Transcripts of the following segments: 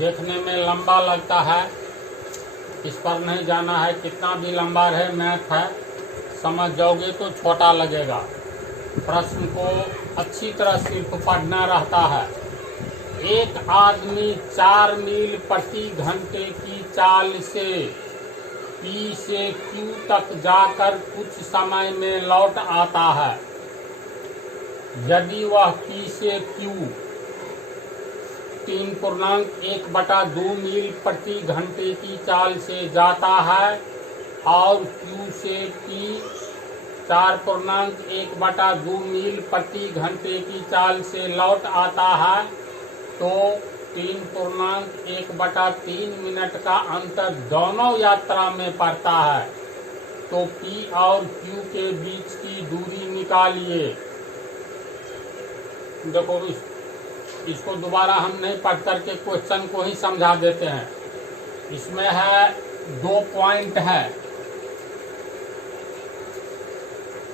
देखने में लंबा लगता है, इस पर नहीं जाना है। कितना भी लंबा रहे, मैथ है, समझ जाओगे तो छोटा लगेगा। प्रश्न को अच्छी तरह सिर्फ पढ़ना रहता है। एक आदमी 4 मील प्रति घंटे की चाल से P से Q तक जाकर कुछ समय में लौट आता है। यदि वह P से Q 3.1/2 मील प्रति घंटे की चाल से जाता है और Q से P 4.1/2 मील प्रति घंटे की चाल से लौट आता है, तो 3.1/3 मिनट का अंतर दोनों यात्रा में पड़ता है। तो P और Q के बीच की दूरी निकालिए। देखो इसको दोबारा हम नहीं पढ़ करके क्वेश्चन को ही समझा देते हैं। इसमें है 2 पॉइंट है,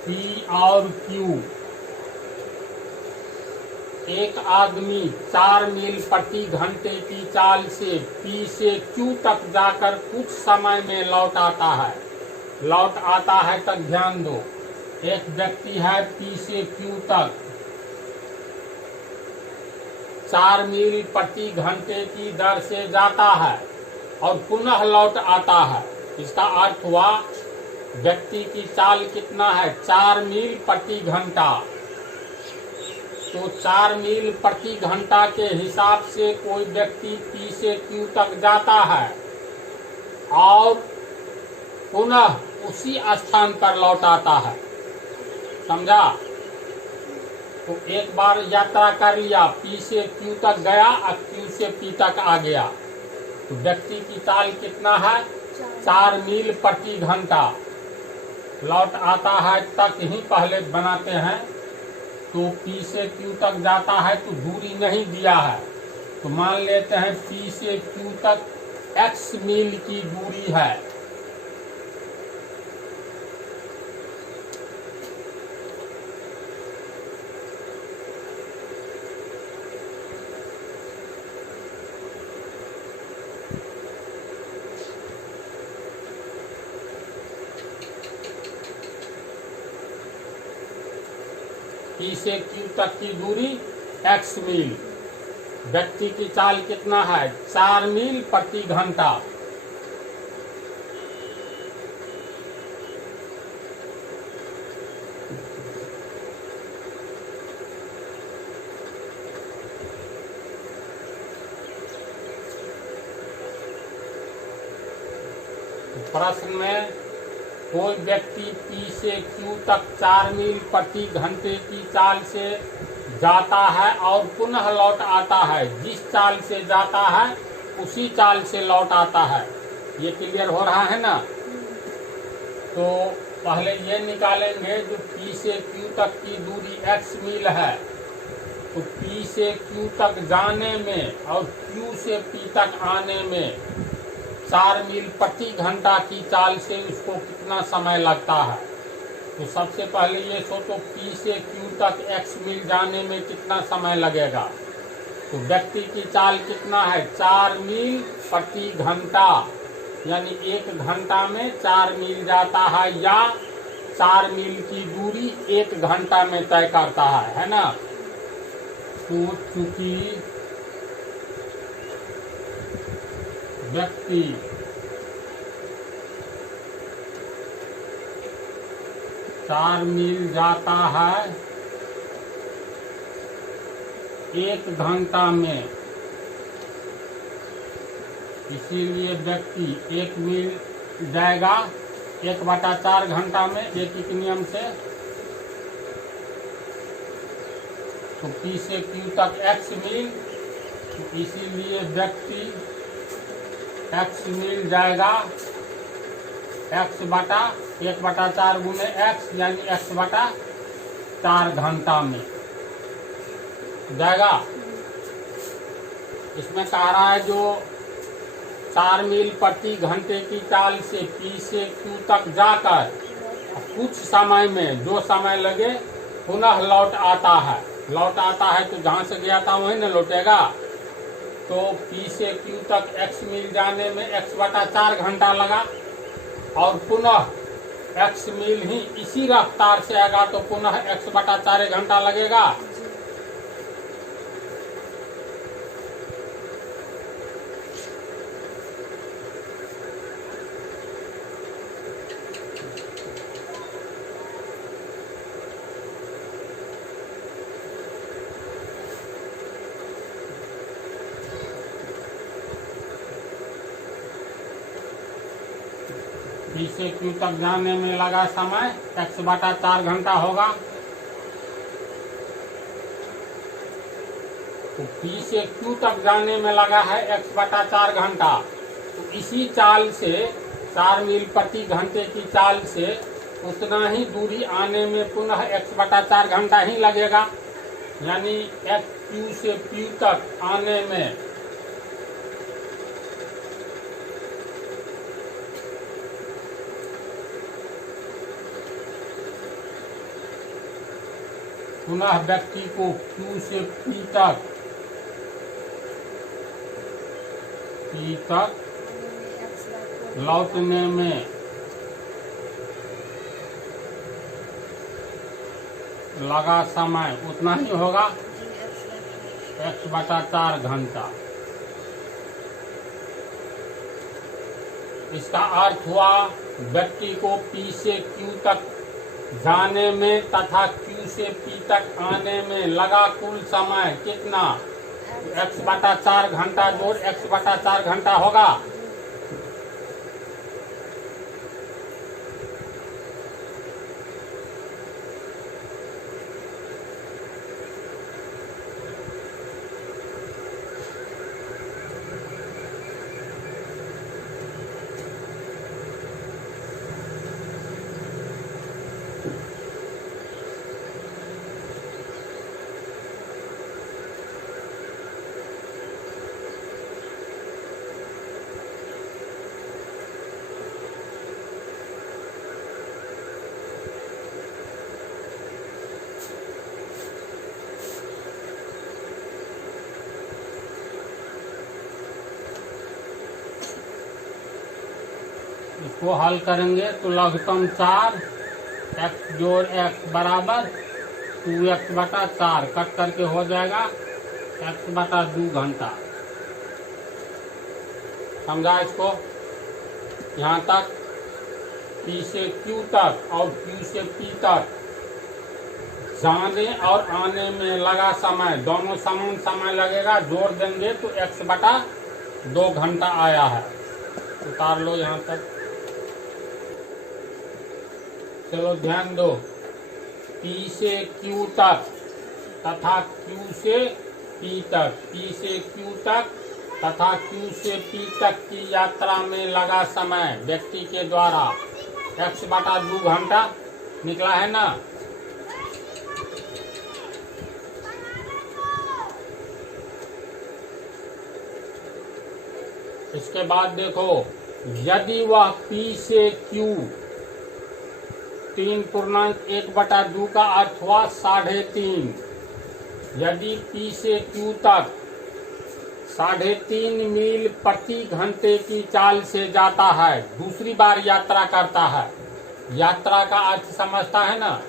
P और Q। एक आदमी 4 मील प्रति घंटे की चाल से P से Q तक जाकर कुछ समय में लौट आता है। लौट आता है तक ध्यान दो। एक व्यक्ति है P से Q तक 4 मील प्रति घंटे की दर से जाता है और पुनः लौट आता है। इसका अर्थ हुआ व्यक्ति की चाल कितना है, 4 मील प्रति घंटा। तो 4 मील प्रति घंटा के हिसाब से कोई व्यक्ति P से Q तक जाता है और पुनः उसी स्थान पर लौट आता है। समझा? तो एक बार यात्रा कर लिया, P से Q तक गया और Q से P तक आ गया, तो व्यक्ति की चाल कितना है, 4 मील प्रति घंटा। लौट आता है तक ही पहले बनाते हैं। तो P से Q तक जाता है तो दूरी नहीं दिया है, तो मान लेते हैं P से Q तक x मील की दूरी है। P से Q तक की दूरी x मील। व्यक्ति की चाल कितना है, 4 मील प्रति घंटा। प्रश्न में कोई व्यक्ति P से Q तक 4 मील प्रति घंटे की चाल से जाता है और पुनः लौट आता है। जिस चाल से जाता है उसी चाल से लौट आता है। ये क्लियर हो रहा है ना? तो पहले ये निकालेंगे जो P से Q तक की दूरी x मील है, तो P से Q तक जाने में और Q से P तक आने में 4 मील प्रति घंटा की चाल से उसको कितना समय लगता है। तो सबसे पहले ये सोचो P से Q तक x मील जाने में कितना समय लगेगा। तो व्यक्ति की चाल कितना है, 4 मील प्रति घंटा, यानी 1 घंटा में 4 मील जाता है, या 4 मील की दूरी 1 घंटा में तय करता है ना? तो चूंकि व्यक्ति 4 मील जाता है 1 घंटा में, इसीलिए व्यक्ति 1 मील जाएगा 1/4 घंटा में, एक नियम से। तो P से Q तक x मील, तो इसीलिए व्यक्ति x मील जाएगा x/1/4 गुने x, यानी x/4 घंटा में जाएगा। इसमें कह रहा है जो 4 मील प्रति घंटे की चाल से P से Q तक जाकर कुछ समय में, जो समय लगे, पुनः लौट आता है। लौट आता है तो जहाँ से गया था वहीं न लौटेगा। तो P से Q तक x मील जाने में x/4 घंटा लगा, और पुनः x मील ही इसी रफ्तार से आएगा तो पुनः x/4 घंटा लगेगा। P से Q तक जाने में लगा समय x/4 घंटा होगा। तो P से Q तक जाने में लगा है x/4 घंटा, तो इसी चाल से 4 मील प्रति घंटे की चाल से उतना ही दूरी आने में पुनः x/4 घंटा ही लगेगा। यानी Q से P तक आने में पुनः व्यक्ति को Q से P तक लौटने में लगा समय उतना ही होगा x/4 घंटा। इसका अर्थ हुआ व्यक्ति को P से Q तक जाने में तथा Q से P तक आने में लगा कुल समय कितना, x/4 घंटा जोड़ x/4 घंटा होगा। इसको हल करेंगे तो लघुत्तम 4 x जोड़ x बराबर 2x/4 कट करके हो जाएगा x/2 घंटा। समझा इसको? यहाँ तक P से Q तक और Q से P तक जाने और आने में लगा समय दोनों समान समय लगेगा, जोड़ देंगे तो x/2 घंटा आया है। उतार लो यहाँ तक। चलो ध्यान दो, P से Q तक तथा Q से P तक, P से Q तक तथा Q से P तक की यात्रा में लगा समय व्यक्ति के द्वारा x/2 घंटा निकला है ना। इसके बाद देखो, यदि वह P से Q 3.1/2 का अर्थ हुआ 3.5, यदि P से Q तक 3.5 मील प्रति घंटे की चाल से जाता है, दूसरी बार यात्रा करता है। यात्रा का अर्थ समझता है ना,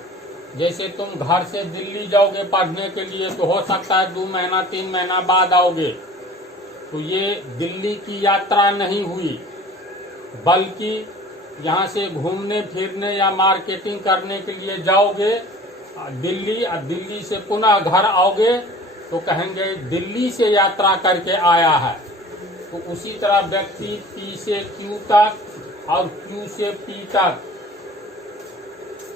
जैसे तुम घर से दिल्ली जाओगे पढ़ने के लिए तो हो सकता है 2 महीना 3 महीना बाद आओगे, तो ये दिल्ली की यात्रा नहीं हुई, बल्कि यहाँ से घूमने फिरने या मार्केटिंग करने के लिए जाओगे दिल्ली, और दिल्ली से पुनः घर आओगे तो कहेंगे दिल्ली से यात्रा करके आया है। तो उसी तरह व्यक्ति P से Q तक और Q से P तक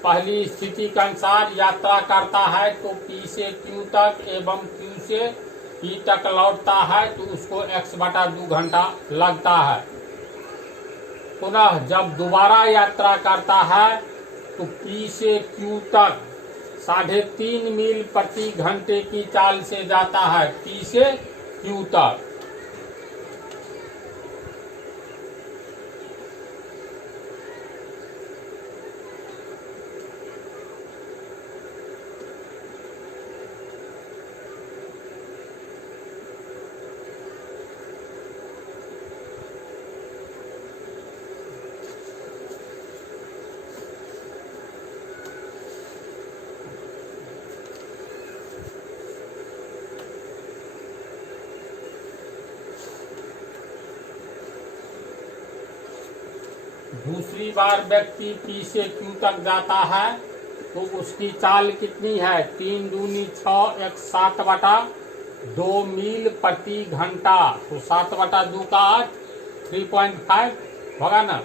पहली स्थिति के अनुसार यात्रा करता है, तो P से Q तक एवं Q से P तक लौटता है तो उसको x/2 घंटा लगता है। पुनः जब दोबारा यात्रा करता है तो P से Q तक 3.5 मील प्रति घंटे की चाल से जाता है, P से Q तक। दूसरी बार व्यक्ति पी से क्यू तक जाता है तो उसकी चाल कितनी है? 3 दूनी 6, 7/2 मील प्रति घंटा। तो 7/2 का 8, 3.5 होगा ना।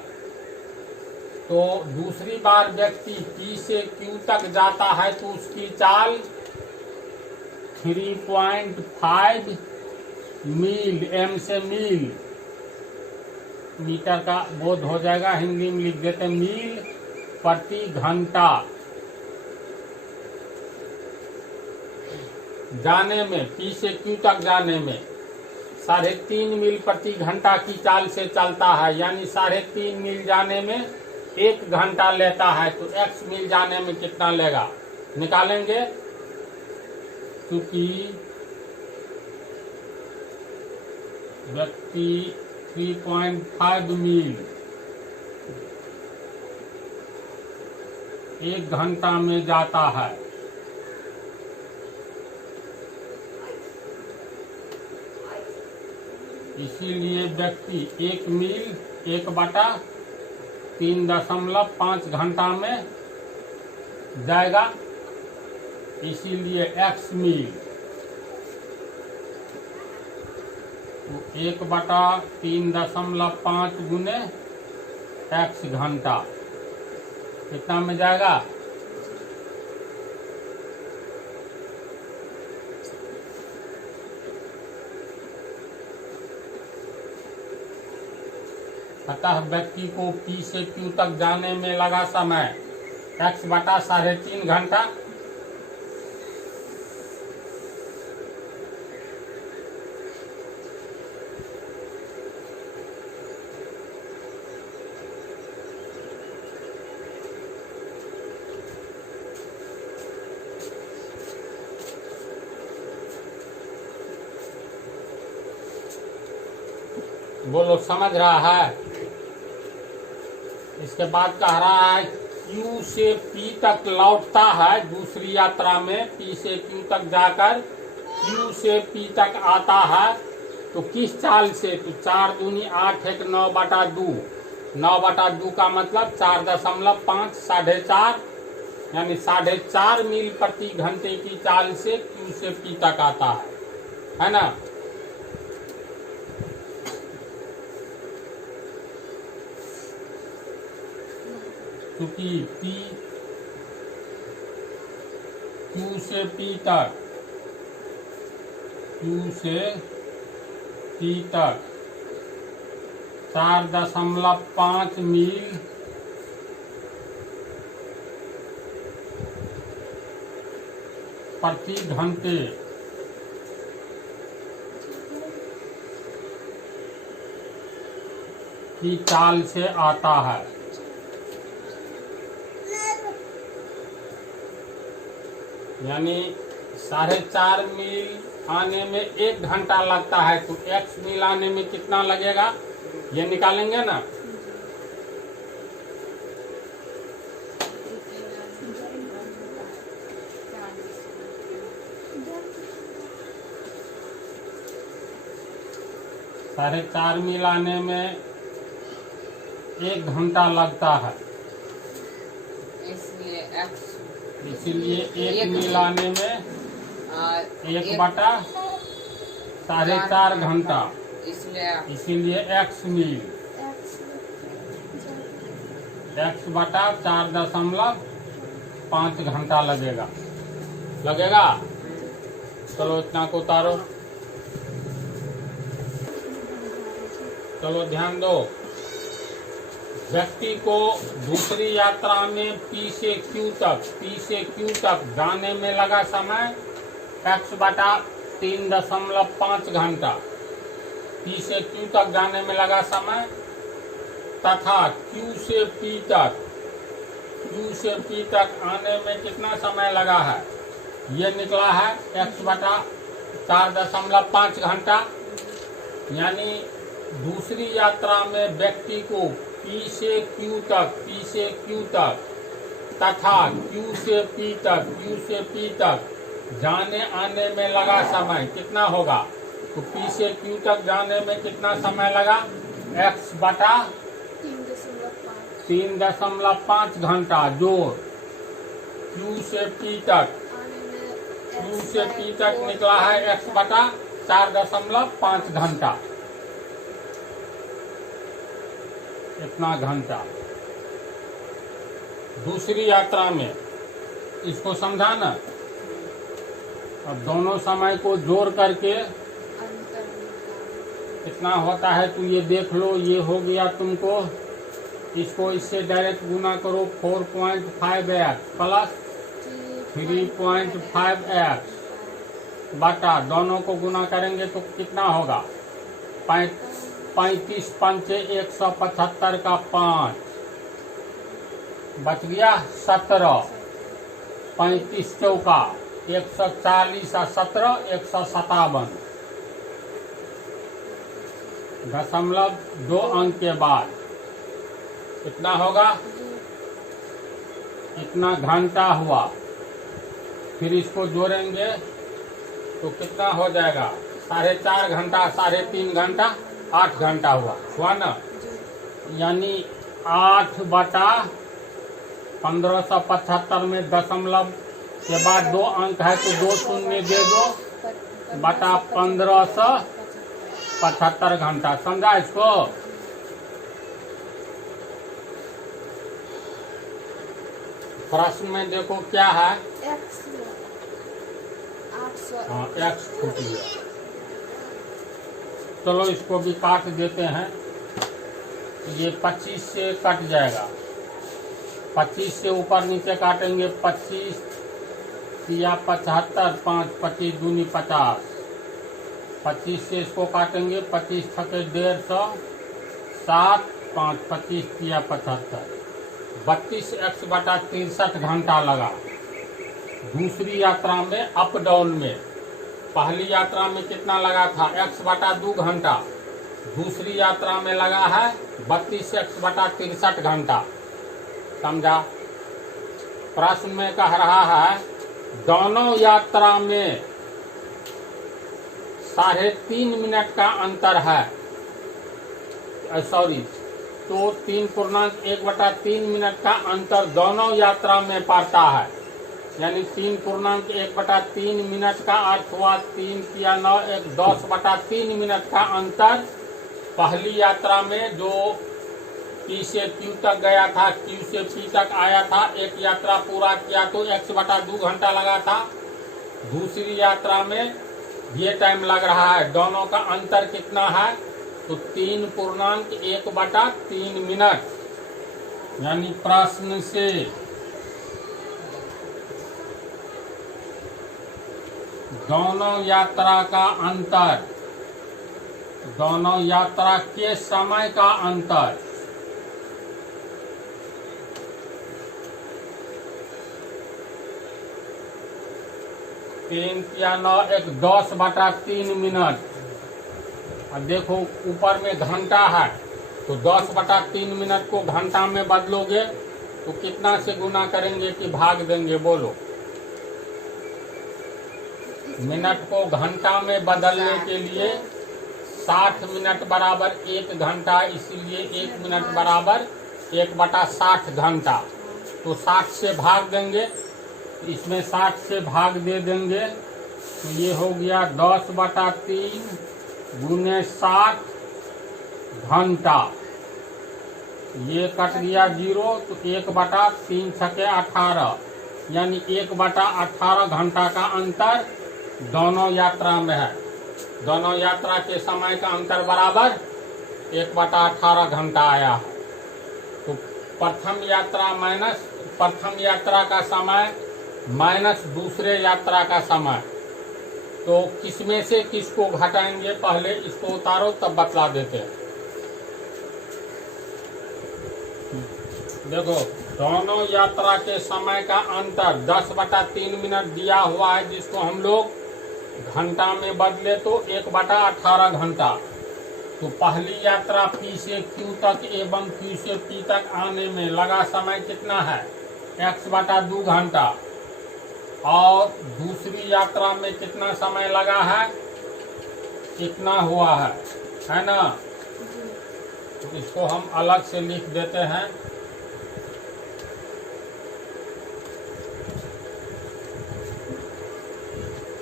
तो दूसरी बार व्यक्ति पी से क्यू तक जाता है तो उसकी चाल 3.5 मील, एम से मील, मीटर का बोध हो जाएगा, हिंदी में लिख देते मील प्रति घंटा। जाने में, पी से क्यू तक जाने में 3.5 मील प्रति घंटा की चाल से चलता है, यानी 3.5 मील जाने में 1 घंटा लेता है। तो x मील जाने में कितना लेगा निकालेंगे। क्योंकि व्यक्ति 3.5 मील 1 घंटा में जाता है, इसीलिए व्यक्ति 1 मील 1/3.5 घंटा में जाएगा, इसीलिए x मील। तो 1/3.5 गुने x घंटा कितना में जाएगा? अतः व्यक्ति को P से Q तक जाने में लगा समय x/3.5 घंटा। बोलो, समझ रहा है? इसके बाद कह रहा है Q से P तक लौटता है दूसरी यात्रा में, P से Q तक जाकर Q से P तक आता है तो किस चाल से? तो 4 दूनी 8, 1 9/2, 9/2 का मतलब 4.5, 4.5, यानी 4.5 मील प्रति घंटे की चाल से Q से P तक आता है ना। क्योंकि Q से P तक 4.5 मील प्रति घंटे की चाल से आता है। यानी 4.5 मील आने में 1 घंटा लगता है, तो x मील आने में कितना लगेगा ये निकालेंगे ना। साढ़े 4 मील आने में 1 घंटा लगता है, इसीलिए 1 मील आने में 1/4.5 घंटा, इसीलिए x मील, x/4.5 घंटा लगेगा। चलो इतना को उतारो। चलो ध्यान दो, व्यक्ति को दूसरी यात्रा में P से Q तक जाने में लगा समय x/3.5 घंटा। P से Q तक जाने में लगा समय तथा Q से P तक आने में कितना समय लगा है ये निकला है x/4.5 घंटा। यानी दूसरी यात्रा में व्यक्ति को P से Q तक तथा Q से P तक जाने आने में लगा समय कितना होगा? तो P से Q तक जाने में कितना समय लगा? x/3.5 3.5 घंटा जोड़ Q से P तक, Q से P तक निकला है x बटा 4.5 घंटा, इतना घंटा। दूसरी यात्रा में इसको समझा ना। अब दोनों समय को जोड़ करके कितना होता है तो ये देख लो। ये हो गया तुमको, इसको इससे डायरेक्ट गुना करो 4.5x प्लस 3.5x बटा, दोनों को गुना करेंगे तो कितना होगा 35 पंचे 175 का 5 बच गया 17, 35 चौका 140 और 17 157 .2 अंक के बाद कितना होगा, इतना घंटा हुआ। फिर इसको जोड़ेंगे तो कितना हो जाएगा 4.5 घंटा, 3.5 घंटा, 8 घंटा हुआ ना। यानी 8 बटा 1575 में दशमलव के बाद 2 अंक है तो 2 शून्य दे दो बटा 1575 घंटा। समझा इसको? प्रश्न में देखो क्या है, हाँ x छूट गया। चलो इसको भी काट देते हैं। ये 25 से कट जाएगा, 25 से ऊपर नीचे काटेंगे 25 या 75, 5 25 दूनी 50, 25 से इसको काटेंगे 25 छके 150, 7 5 25 या 75, 32x बटा 63 घंटा लगा। दूसरी यात्रा में अप डाउन में, पहली यात्रा में कितना लगा था x बटा 2 घंटा, दूसरी यात्रा में लगा है 32x बटा 63 घंटा। समझा? प्रश्न में कह रहा है दोनों यात्रा में 3.5 मिनट का अंतर है, सॉरी, तो 3.1/3 मिनट का अंतर दोनों यात्रा में पड़ता है। यानी 3.1/3 मिनट का अर्थ हुआ 3 या 9 1 10/3 मिनट का अंतर पहली यात्रा में जो P से Q तक गया था, Q से P तक आया था, एक यात्रा पूरा किया तो x बटा 2 घंटा लगा था। दूसरी यात्रा में ये टाइम लग रहा है, दोनों का अंतर कितना है तो 3.1/3 मिनट। यानी प्रश्न से दोनों यात्रा का अंतर, दोनों यात्रा के समय का अंतर तीन या 9 1 10/3 मिनट। अब देखो ऊपर में घंटा है तो 10/3 मिनट को घंटा में बदलोगे तो कितना से गुना करेंगे कि भाग देंगे, बोलो। मिनट को घंटा में बदलने के लिए 60 मिनट बराबर 1 घंटा, इसीलिए 1 मिनट बराबर 1/60 घंटा। तो 60 से भाग देंगे, इसमें 60 से भाग दे देंगे तो ये हो गया 10/3 गुने 60 घंटा। ये कट गया 0 तो 1/3 छके 18, यानी 1/18 घंटा का अंतर दोनों यात्रा में है। दोनों यात्रा के समय का अंतर बराबर 1/18 घंटा आया है। तो प्रथम यात्रा का समय माइनस दूसरे यात्रा का समय, तो किसमें से किसको घटाएंगे, पहले इसको उतारो तब बतला देते हैं। देखो दोनों यात्रा के समय का अंतर 10/3 मिनट दिया हुआ है, जिसको हम लोग घंटा में बदले तो 1/18 घंटा। तो पहली यात्रा P से Q तक एवं Q से P तक आने में लगा समय कितना है x/2 घंटा, और दूसरी यात्रा में कितना समय लगा है, कितना हुआ है ना। तो इसको हम अलग से लिख देते हैं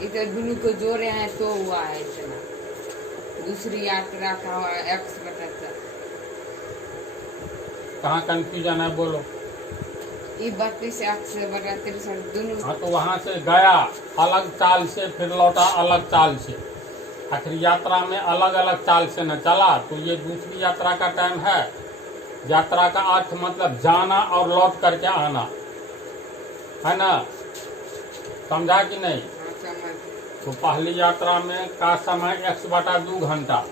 इधर दोनों को जोड़े हैं तो हुआ है इतना। दूसरी यात्रा का x/4 कहाँ कंफ्यूजन है बोलो। ये 32 x/63 दोनों। हाँ तो वहाँ से गया अलग चाल से, फिर लौटा अलग चाल से। आखिर यात्रा में अलग अलग चाल से न चला, तो ये दूसरी यात्रा का टाइम है। यात्रा का अर्थ मतलब जाना और लौट करके आना, है ना? समझा कि नहीं? हाँ, समझ। तो पहली यात्रा में का समय x/2 घंटा।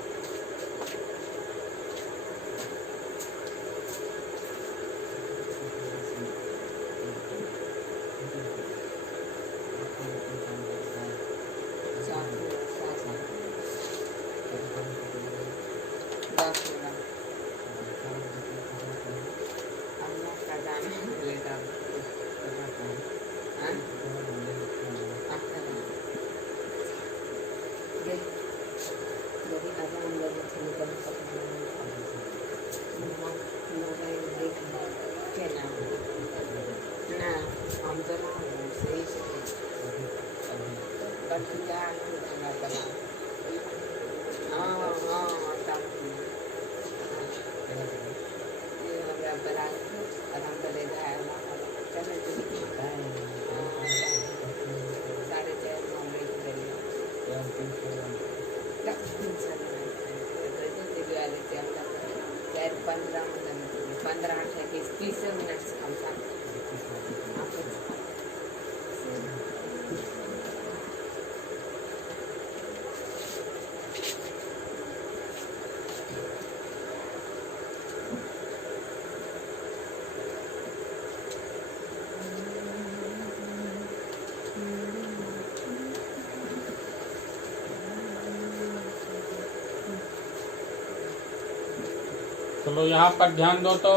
चलो यहाँ पर ध्यान दो। तो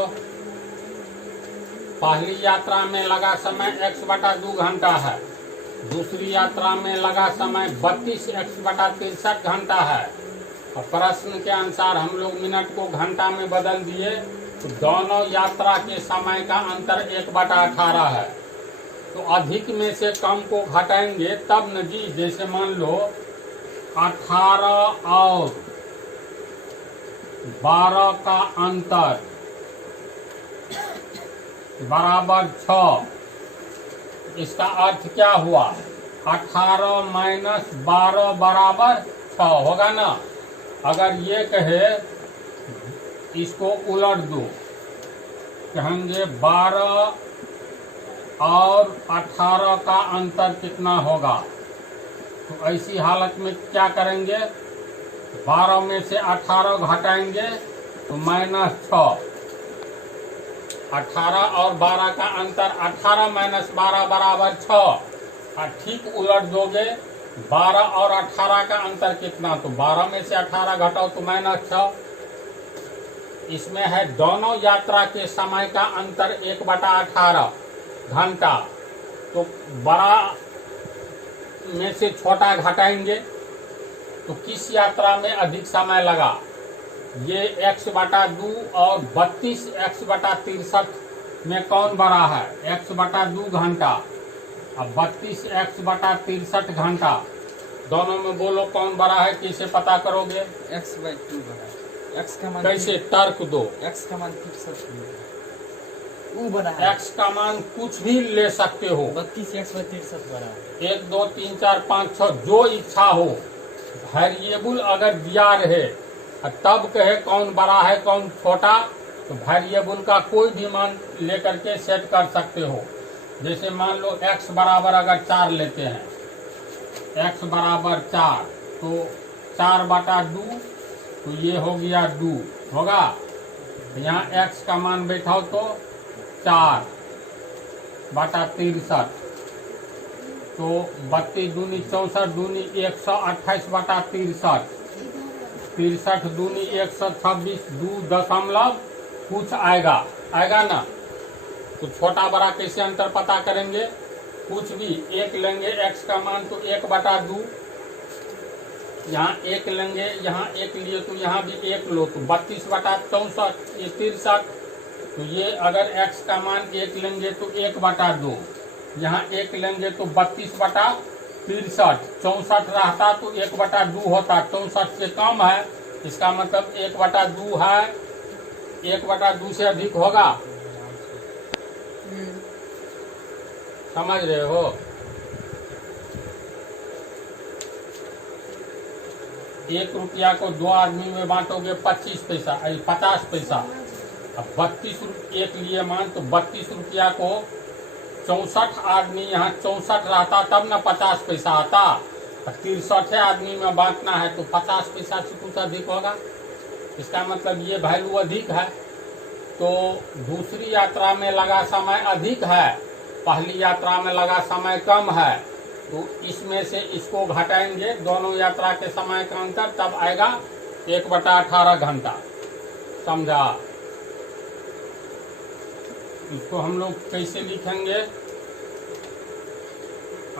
पहली यात्रा में लगा समय x/2 घंटा है। दूसरी यात्रा में लगा समय 32 x/63 घंटा है। और प्रश्न के अनुसार हम लोग मिनट को घंटा में बदल दिए, तो दोनों यात्रा के समय का अंतर 1/18 है। तो अधिक में से कम को घटाएंगे तब न जी। जैसे मान लो 18 और 12 का अंतर बराबर 6। इसका अर्थ क्या हुआ? 18 माइनस 12 बराबर 6 होगा ना। अगर ये कहे, इसको उलट दो, कहेंगे 12 और 18 का अंतर कितना होगा। तो ऐसी हालत में क्या करेंगे? 12 में से 18 घटाएंगे तो -6। 18 और 12 का अंतर 18 माइनस 12 बराबर 6। और ठीक उलट दोगे, 12 और 18 का अंतर कितना? तो 12 में से 18 घटाओ तो -6। इसमें है दोनों यात्रा के समय का अंतर 1/18 घंटा। तो बड़ा में से छोटा घटाएंगे तो किस यात्रा में अधिक समय लगा? ये x/2 और 32 x/63 में कौन बड़ा है? x/2 घंटा और 32 x/63 घंटा। दोनों में बोलो कौन बड़ा है, कैसे पता करोगे? x/2 बड़ा है। x का मान कैसे? तर्क दो। x का मान 63 वो बड़ा है। x का मान कुछ भी ले सकते हो। 32 x/63 बड़ा है। 1 2 3 4 5 6 जो इच्छा हो। वेरिएबल अगर दिया रहे तब कहे कौन बड़ा है कौन छोटा, तो वेरिएबल का कोई भी मान लेकर के सेट कर सकते हो। जैसे मान लो x बराबर अगर 4 लेते हैं, x बराबर 4, तो 4/2 तो ये हो गया 2 होगा। यहाँ x का मान बैठाओ तो 4/63, तो 32 दूनी 64 दूनी 128/63, 63 दूनी 126, 2 कुछ आएगा ना। तो छोटा बड़ा कैसे अंतर पता करेंगे? कुछ भी एक लेंगे x का मान तो 1/2, यहाँ 1 लेंगे, यहाँ 1 लिए तो यहाँ भी 1 लो, तो 32/64, ये 63। तो ये अगर x का मान 1 लेंगे तो 1/2, यहाँ 1 लेंगे तो 32/63, 63, 64 रहता तो 1/2 होता, 64 से कम है, इसका मतलब 1/2 है, 1/2 से अधिक होगा। समझ रहे हो? ₹1 को 2 आदमी में बांटोगे 25 पैसा, 50 पैसा। अब 32 एक लिए मान तो 32 रुपया को 64 आदमी, यहाँ 64 रहता तब ना 50 पैसा आता। 63 आदमी में बांटना है तो 50 पैसा से कुछ अधिक होगा। इसका मतलब ये वैल्यू अधिक है। तो दूसरी यात्रा में लगा समय अधिक है, पहली यात्रा में लगा समय कम है, तो इसमें से इसको घटाएंगे दोनों यात्रा के समय का अंतर, तब आएगा 1/18 घंटा। समझा? इसको हम लोग कैसे लिखेंगे?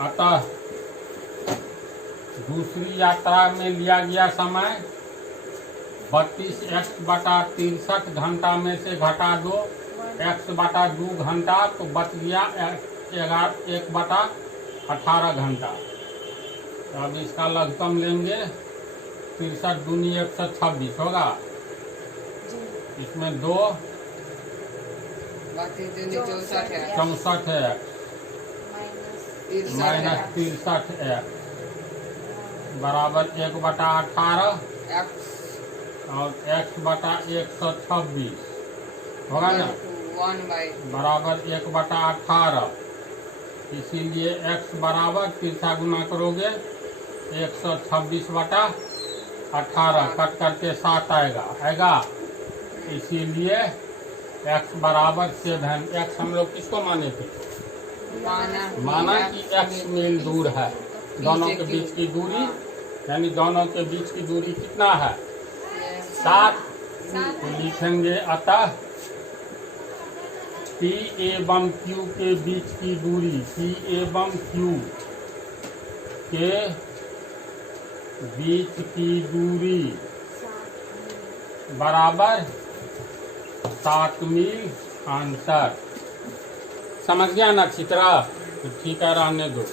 अतः दूसरी यात्रा में लिया गया समय 32x/63 घंटा में से घटा दो x/2 घंटा, तो बच गया 1/18 घंटा। तो अब इसका लघुत्तम लेंगे, 63 दूनी 126 होगा, इसमें 2 64 है, 64 है, माइनस 63 है, बराबर 1/18 और x/126 होगा ना, बराबर 1/18। इसीलिए x बराबर 3 गुना करोगे 126/18, कट करके 7 आएगा। इसीलिए x बराबर 7। x हम लोग किसको माने थे? माना कि x मील दूर है, दोनों के बीच की दूरी, यानी दोनों के बीच की दूरी कितना है? 7। तो लिखेंगे अतः P एवं Q के बीच की दूरी, P एवं Q के बीच की दूरी बराबर 7 मील अंतर। समझ गया ना अच्छी तरह? तो ठीक है, रहने दो।